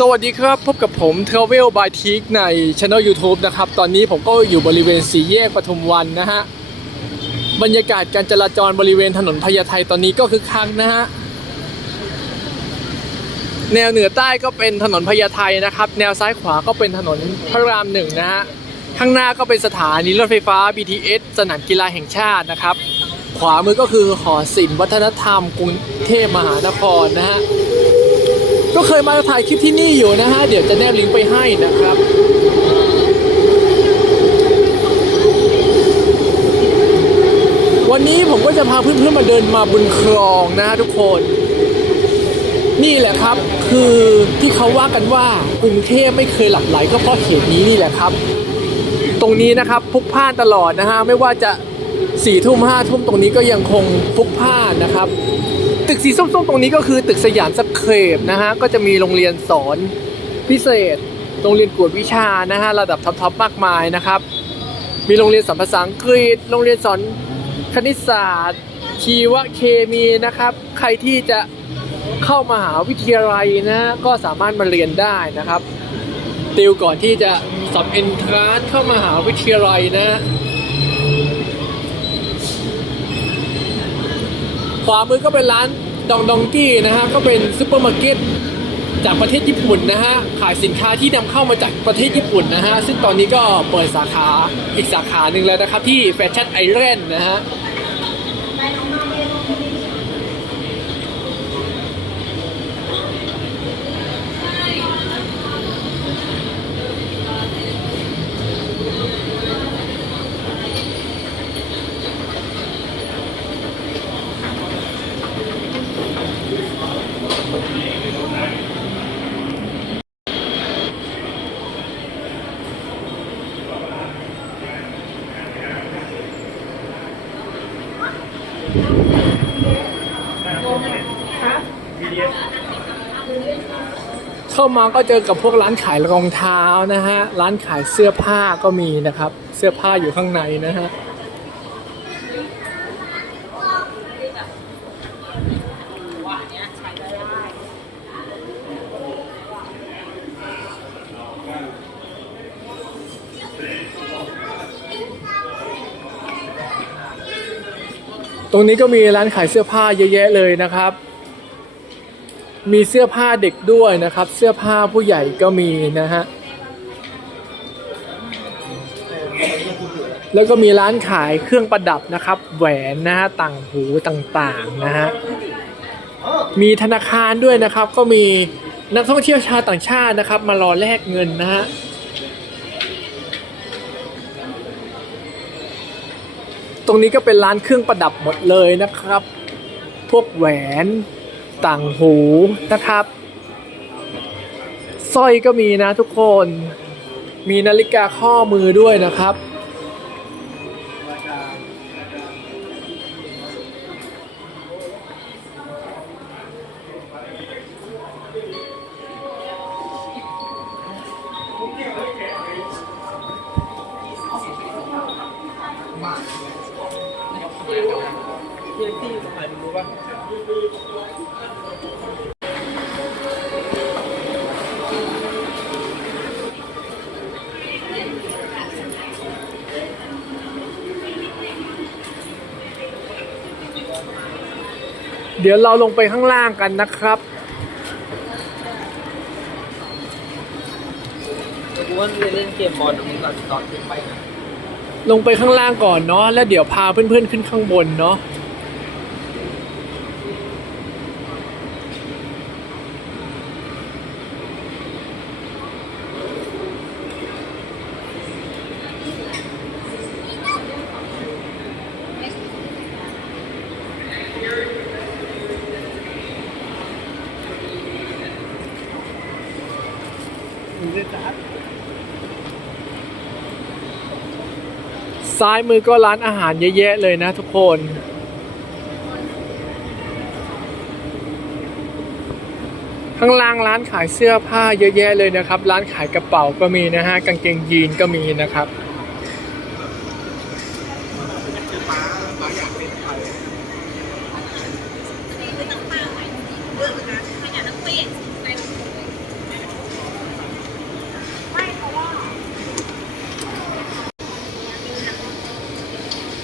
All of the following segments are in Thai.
สวัสดีครับ พบกับผม Travel by t i k ใน Channel YouTube นะครับ ตอนนี้ผมก็อยู่บริเวณสี่แยกปทุมวันนะฮะ บรรยากาศการจราจรบริเวณถนนพญาไทตอนนี้ก็คือคักนะฮะ แนวเหนือใต้ก็เป็นถนนพญาไทนะครับ แนวซ้ายขวาก็เป็นถนนพระรามหนึ่งนะฮะ ข้างหน้าก็เป็นสถานีรถไฟฟ้า BTS สนามกีฬาแห่งชาตินะครับ ขวามือก็คือหอศิลป์วัฒนธรรมกรุงเทพมหานครนะฮะ ก็เคยมาถ่ายคลิปที่นี่อยู่นะฮะ เดี๋ยวจะแนบลิงก์ไปให้นะครับวันนี้ผมก็จะพาเพื่อนๆมาเดินมาบนคลองนะฮะทุกคน นี่แหละครับคือที่เขาว่ากันว่ากรุงเทพไม่เคยหลับไหลก็เพราะเหตุนี้นี่แหละครับ ตรงนี้นะครับพุกพ่านตลอดนะฮะไม่ว่าจะสี่ทุ่มห้าทุ่มตรงนี้ก็ยังคงพุกพ่านนะครับ ตึกสีส้มๆตรงนี้ก็คือตึกสยามส เครปนะฮะก็จะมีโรงเรียนสอนพิเศษ โรงเรียนกวดวิชานะฮะระดับท็อปๆมากมายนะครับ มีโรงเรียนสอนภาษาอังกฤษ โรงเรียนสอนคณิตศาสตร์ ชีวเคมีนะครับ ใครที่จะเข้ามหาวิทยาลัยนะก็สามารถมาเรียนได้นะครับ ติวก่อนที่จะสอบเอนทรานเข้ามหาวิทยาลัยนะขวามือก็เป็นร้าน ดองดองกี้นะฮะก็เป็นซูเปอร์มาร์เก็ตจากประเทศญี่ปุ่นนะฮะขายสินค้าที่นำเข้ามาจากประเทศญี่ปุ่นนะฮะซึ่งตอนนี้ก็เปิดสาขาอีกสาขาหนึ่งแล้วนะครับที่แฟชั่นไอแลนด์นะฮะามาก็เจอกับพวกร้านขายรองเท้านะฮะ ร้านขายเสื้อผ้าก็มีนะครับ เสื้อผ้าอยู่ข้างในนะฮะ ตรงนี้ก็มีร้านขายเสื้อผ้าเยอะแยะเลยนะครับ มีเสื้อผ้าเด็กด้วยนะครับ เสื้อผ้าผู้ใหญ่ก็มีนะฮะแล้วก็มีร้านขายเครื่องประดับนะครับ แหวนนะฮะต่างหูต่างๆนะฮะมีธนาคารด้วยนะครับ ก็มีนักท่องเที่ยวชาวต่างชาตินะครับ มารอแลกเงินนะฮะตรงนี้ก็เป็นร้านเครื่องประดับหมดเลยนะครับ พวกแหวน ต่างหูนะครับสร้อยก็มีนะทุกคน มีนาฬิกาข้อมือด้วยนะครับ เดี๋ยวเราลงไปข้างล่างกันนะครับกูว่ามึงเล่นเกมบอลมึงก่อนตอนขึ้นไปนะลงไปข้างล่างก่อนเนาะแล้วเดี๋ยวพาเพื่อนๆขึ้นข้างบนเนาะ ซ้ายมือก็ร้านอาหารเยอะแยะเลยนะทุกคน ข้างล่างร้านขายเสื้อผ้าเยอะแยะเลยนะครับ ร้านขายกระเป๋าก็มีนะฮะ กางเกงยีนก็มีนะครับ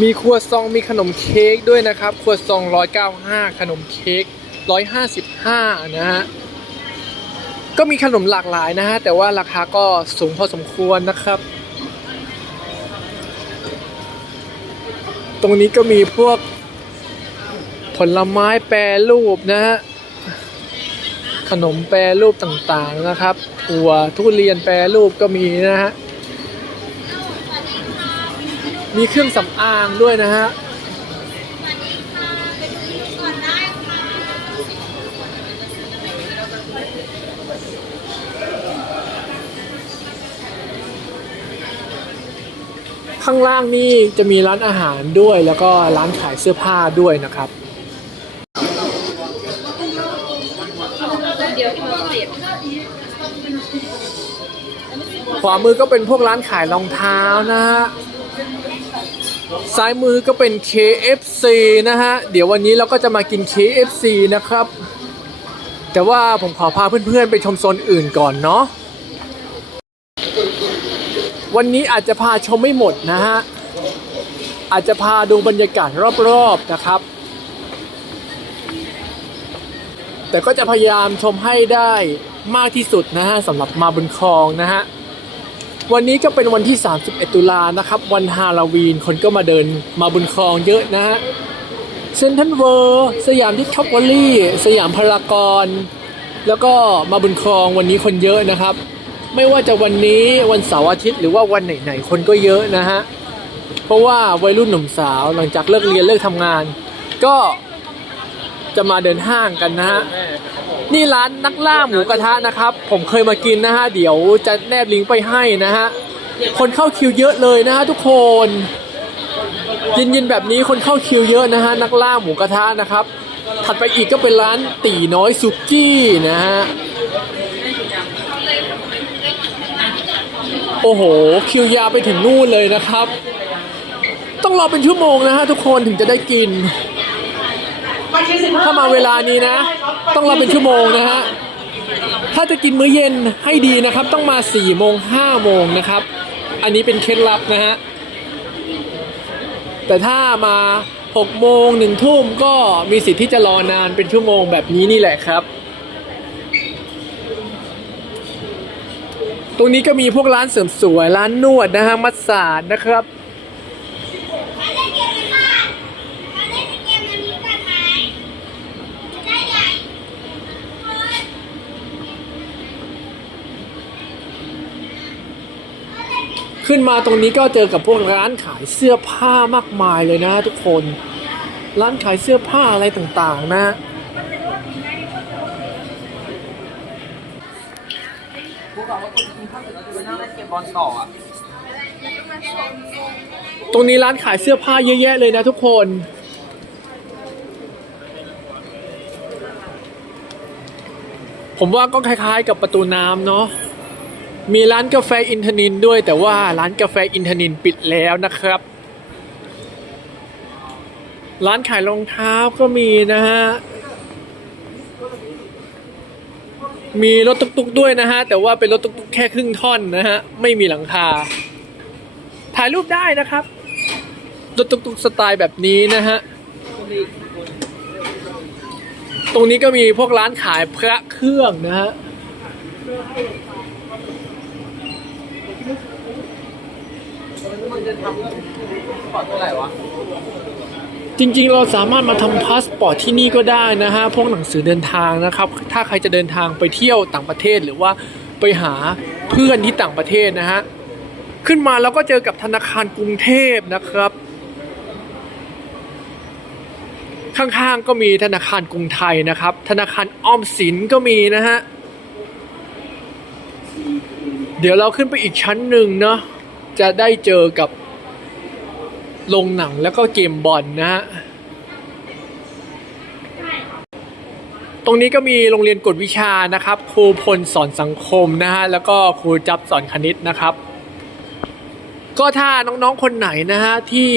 มีครัวซองมีขนมเค้กด้วยนะครับครัวซอง195 ขนมเค้ก155 นะฮะก็มีขนมหลากหลายนะฮะแต่ว่าราคาก็สูงพอสมควรนะครับ ตรงนี้ก็มีพวกผลไม้แปรรูปนะฮะขนมแปรรูปต่างๆนะครับถั่วทุเรียนแปรรูปก็มีนะฮะ มีเครื่องสำอางด้วยนะฮะข้างล่างนี่จะมีร้านอาหารด้วยแล้วก็ร้านขายเสื้อผ้าด้วยนะครับ ขวามือก็เป็นพวกร้านขายรองเท้านะฮะ ซ้ายมือก็เป็น KFC นะฮะ เดี๋ยววันนี้เราก็จะมากิน KFC นะครับ แต่ว่าผมขอพาเพื่อนๆ ไปชมโซนอื่นก่อนเนาะ วันนี้อาจจะพาชมไม่หมดนะฮะ อาจจะพาดูบรรยากาศรอบๆนะครับ แต่ก็จะพยายามชมให้ได้มากที่สุดนะฮะสำหรับมาบุญครองนะฮะ วันนี้ก็เป็นวันที่ 31 ตุลานะครับ วันฮาโลวีน คนก็มาเดินมาบุญครองเยอะนะฮะเซนทันเวอร์สยามทิท็อปวอลลี่ สยามพารากอน แล้วก็มาบุญครองวันนี้คนเยอะนะครับ ไม่ว่าจะวันนี้วันเสาร์อาทิตย์หรือว่าวันไหนๆคนก็เยอะนะฮะ เพราะว่าวัยรุ่นหนุ่มสาวหลังจากเลิกเรียนเลิกทำงาน ก็จะมาเดินห้างกันนะฮะ นี่ร้านนักล่าหมูกระทะนะครับ ผมเคยมากินนะฮะ เดี๋ยวจะแนบลิงก์ไปให้นะฮะ คนเข้าคิวเยอะเลยนะฮะทุกคนเย็นแบบนี้คนเข้าคิวเยอะนะฮะนักล่าหมูกระทะนะครับ ถัดไปอีกก็เป็นร้านตีน้อยสุกี้นะฮะโอ้โห คิวยาวไปถึงนู่นเลยนะครับ ต้องรอเป็นชั่วโมงนะฮะทุกคนถึงจะได้กิน ถ้ามาเวลานี้นะ ต้องรอเป็นชั่วโมงนะฮะถ้าจะกินมื้อเย็นให้ดีนะครับ ต้องมา4ี่โมงห้าโมงนะครับ อันนี้เป็นเคล็ดลับนะฮะแต่ถ้ามา6โมงหนึ่งทุ่มก็มีสิทธิ์ที่จะรอนานเป็นชั่วโมงแบบนี้นี่แหละครับ ตรงนี้ก็มีพวกร้านเสริมสวยร้านนวดนะฮะมัสสาดนะครับ ขึ้นมาตรงนี้ก็เจอกับพวกร้านขายเสื้อผ้ามากมายเลยนะทุกคน ร้านขายเสื้อผ้าอะไรต่างๆนะ พวกเราก็กินข้าวเสร็จแล้วจะไปนั่งเล่นเกมบอลต่ออะตรงนี้ร้านขายเสื้อผ้าเยอะแยะเลยนะทุกคน ผมว่าก็คล้ายๆกับประตูน้ำเนาะ มีร้านกาแฟอินทนินด้วย แต่ว่าร้านกาแฟอินทนินปิดแล้วนะครับ ร้านขายรองเท้าก็มีนะฮะ มีรถตุกๆด้วยนะฮะ แต่ว่าเป็นรถตุกๆแค่ครึ่งท่อนนะฮะ ไม่มีหลังคา ถ่ายรูปได้นะครับรถตุกๆสไตล์แบบนี้นะฮะ ตรงนี้ก็มีพวกร้านขายพระเครื่องนะฮะ มันจะทำปอดเท่าไหร่วะจริงๆ เราสามารถมาทำพาสปอร์ตที่นี่ก็ได้นะฮะพวกหนังสือเดินทางนะครับ ถ้าใครจะเดินทางไปเที่ยวต่างประเทศหรือว่าไปหาเพื่อนที่ต่างประเทศนะฮะ ขึ้นมาแล้วก็เจอกับธนาคารกรุงเทพนะครับ ข้างๆ ก็มีธนาคารกรุงไทยนะครับ ธนาคารออมสินก็มีนะฮะ เดี๋ยวเราขึ้นไปอีกชั้นหนึ่งเนาะ จะได้เจอกับโรงหนังแล้วก็เกมบอลนะฮะ ตรงนี้ก็มีโรงเรียนกฎวิชานะครับ ครูพลสอนสังคมนะฮะ แล้วก็ครูจับสอนคณิตนะครับ ก็ถ้าน้องๆคนไหนนะฮะที่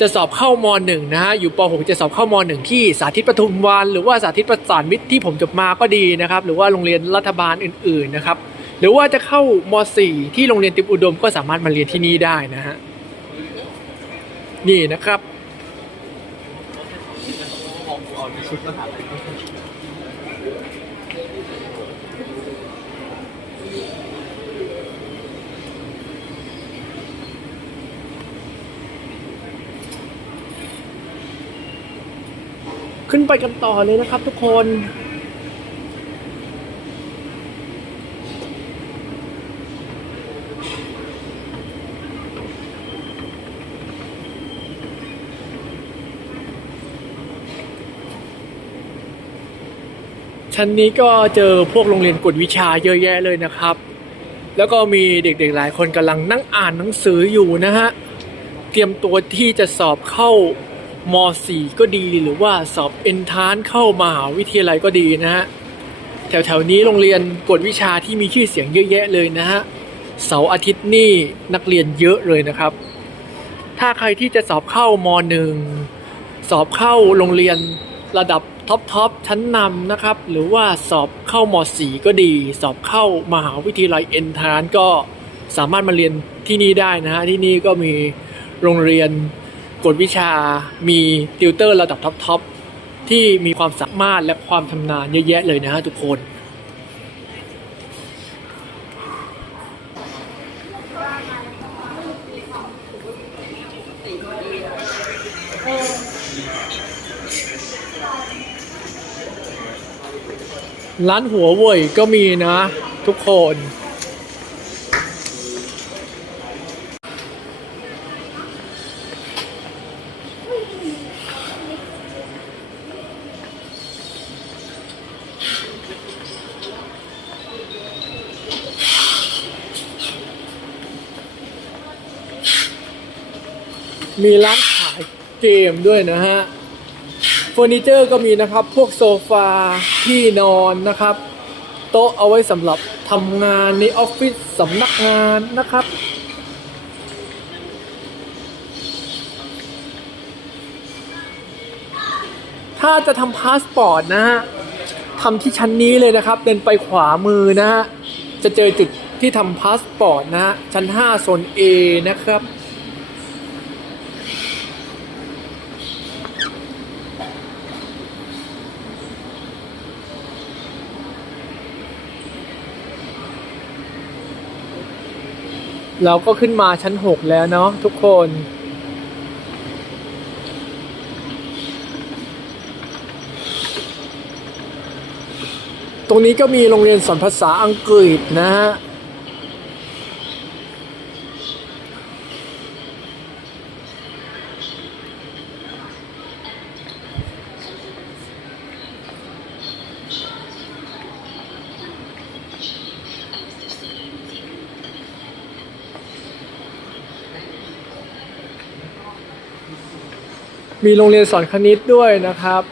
จะสอบเข้ามหนึ่งนะฮะ อยู่ป .6 จะสอบเข้ามหนึ่งที่สาธิตปทุมวัน หรือว่าสาธิตประสานมิตรที่ผมจบมาก็ดีนะครับ หรือว่าโรงเรียนรัฐบาลอื่น ๆนะครับ หรือว่าจะเข้าม .4 ที่โรงเรียนติมอุดมก็สามารถมาเรียนที่นี่ได้นะฮะนี่นะครับขึ้นไปกันต่อเลยนะครับทุกคน ชั้นนี้ก็เจอพวกโรงเรียนกวดวิชาเยอะแยะเลยนะครับ แล้วก็มีเด็กๆหลายคนกำลังนั่งอ่านหนังสืออยู่นะฮะ เตรียมตัวที่จะสอบเข้าม4ก็ดีหรือว่าสอบเอนทานเข้ามหาวิทยาลัยก็ดีนะฮะ แถวๆนี้โรงเรียนกวดวิชาที่มีชื่อเสียงเยอะแยะเลยนะฮะ เสาร์อาทิตย์นี่นักเรียนเยอะเลยนะครับ ถ้าใครที่จะสอบเข้าม 1 สอบเข้าโรงเรียนระดับ ท็อปทอปชั้นนำนะครับ หรือว่าสอบเข้าม4ก็ดี สอบเข้ามหาวิทยาลัยเอ็นทานก็สามารถมาเรียนที่นี่ได้นะฮะ ที่นี่ก็มีโรงเรียนกฎวิชา มีติวเตอร์ระดับท็อปทอปที่มีความสามารถและความชำนาญเยอะแยะเลยนะฮะทุกคน ร้านหัวเว่ยก็มีนะ ทุกคน มีร้านขายเกมด้วยนะฮะ เฟอร์นิเจอร์ก็มีนะครับ พวกโซฟาที่นอนนะครับ โต๊ะเอาไว้สำหรับทำงานในออฟฟิศสำนักงานนะครับ ถ้าจะทำพาสปอร์ตนะฮะทำที่ชั้นนี้เลยนะครับ เดินไปขวามือนะฮะ จะเจอจุดที่ทำพาสปอร์ตนะฮะ ชั้น 5 โซน A นะครับ เราก็ขึ้นมาชั้น 6 แล้วเนาะทุกคน ตรงนี้ก็มีโรงเรียนสอนภาษาอังกฤษนะฮะ มีโรงเรียนสอนคณิตด้วยนะครับ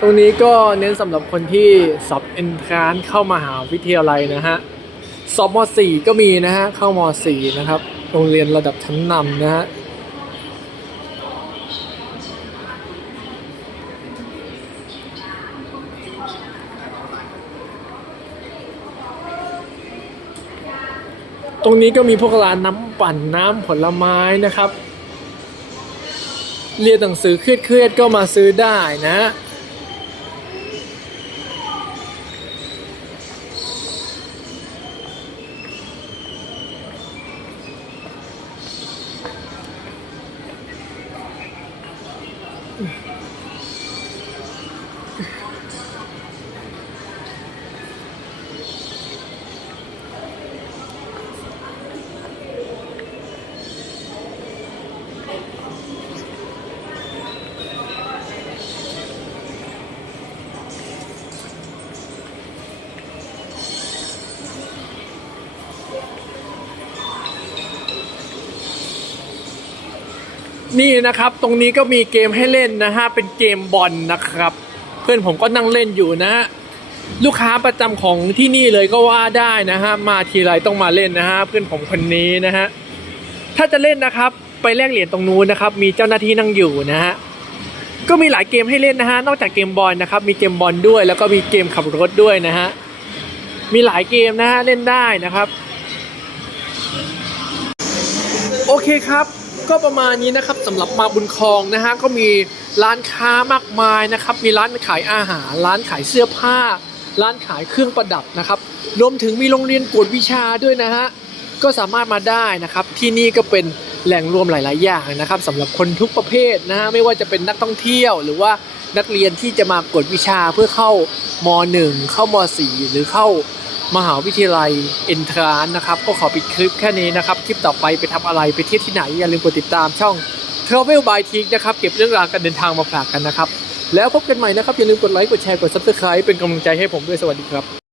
ตรงนี้ก็เน้นสำหรับคนที่สอบเอนทรานเข้ามหาวิทยาลัยนะฮะ สอบม .4 ก็มีนะฮะ เข้าม .4 นะครับ โรงเรียนระดับชั้นนำนะฮะ ตรงนี้ก็มีพวกร้านน้ำปั่นน้ำผลไม้นะครับ เรียนหนังสือเครียดๆก็มาซื้อได้นะ นี่นะครับ ตรงนี้ก็มีเกมให้เล่นนะฮะ เป็นเกมบอลนะครับ เพื่อนผมก็นั่งเล่นอยู่นะฮะ ลูกค้าประจำของที่นี่เลยก็ว่าได้นะฮะ มาทีไรต้องมาเล่นนะฮะ เพื่อนผมคนนี้นะฮะ ถ้าจะเล่นนะครับ ไปแลกเหรียญตรงนู้นนะครับ มีเจ้าหน้าที่นั่งอยู่นะฮะ ก็มีหลายเกมให้เล่นนะฮะ นอกจากเกมบอลนะครับ มีเกมบอลด้วย แล้วก็มีเกมขับรถด้วยนะฮะ มีหลายเกมนะฮะ เล่นได้นะครับ โอเคครับ ก็ประมาณนี้นะครับสำหรับมาบุญคลองนะฮะก็มีร้านค้ามากมายนะครับ มีร้านขายอาหาร ร้านขายเสื้อผ้า ร้านขายเครื่องประดับนะครับรวมถึงมีโรงเรียนกวดวิชาด้วยนะฮะก็สามารถมาได้นะครับ ที่นี่ก็เป็นแหล่งรวมหลาย ๆ อย่างนะครับสำหรับคนทุกประเภทนะฮะไม่ว่าจะเป็นนักท่องเที่ยว หรือว่านักเรียนที่จะมากวดวิชาเพื่อเข้าม 1 เข้าม 4 หรือเข้า มหาวิทยาลัยเอนทรานนะครับ ก็ขอปิดคลิปแค่นี้นะครับ คลิปต่อไปไปทำอะไรไปเที่ยวที่ไหน อย่าลืมกดติดตามช่อง Travel by t i k นะครับ เก็บเรื่องราวการเดินทางมาฝากกันนะครับ แล้วพบกันใหม่นะครับ อย่าลืมกดไลค์กดแชร์กด Subscribe เป็นกำลังใจให้ผมด้วยสวัสดีครับ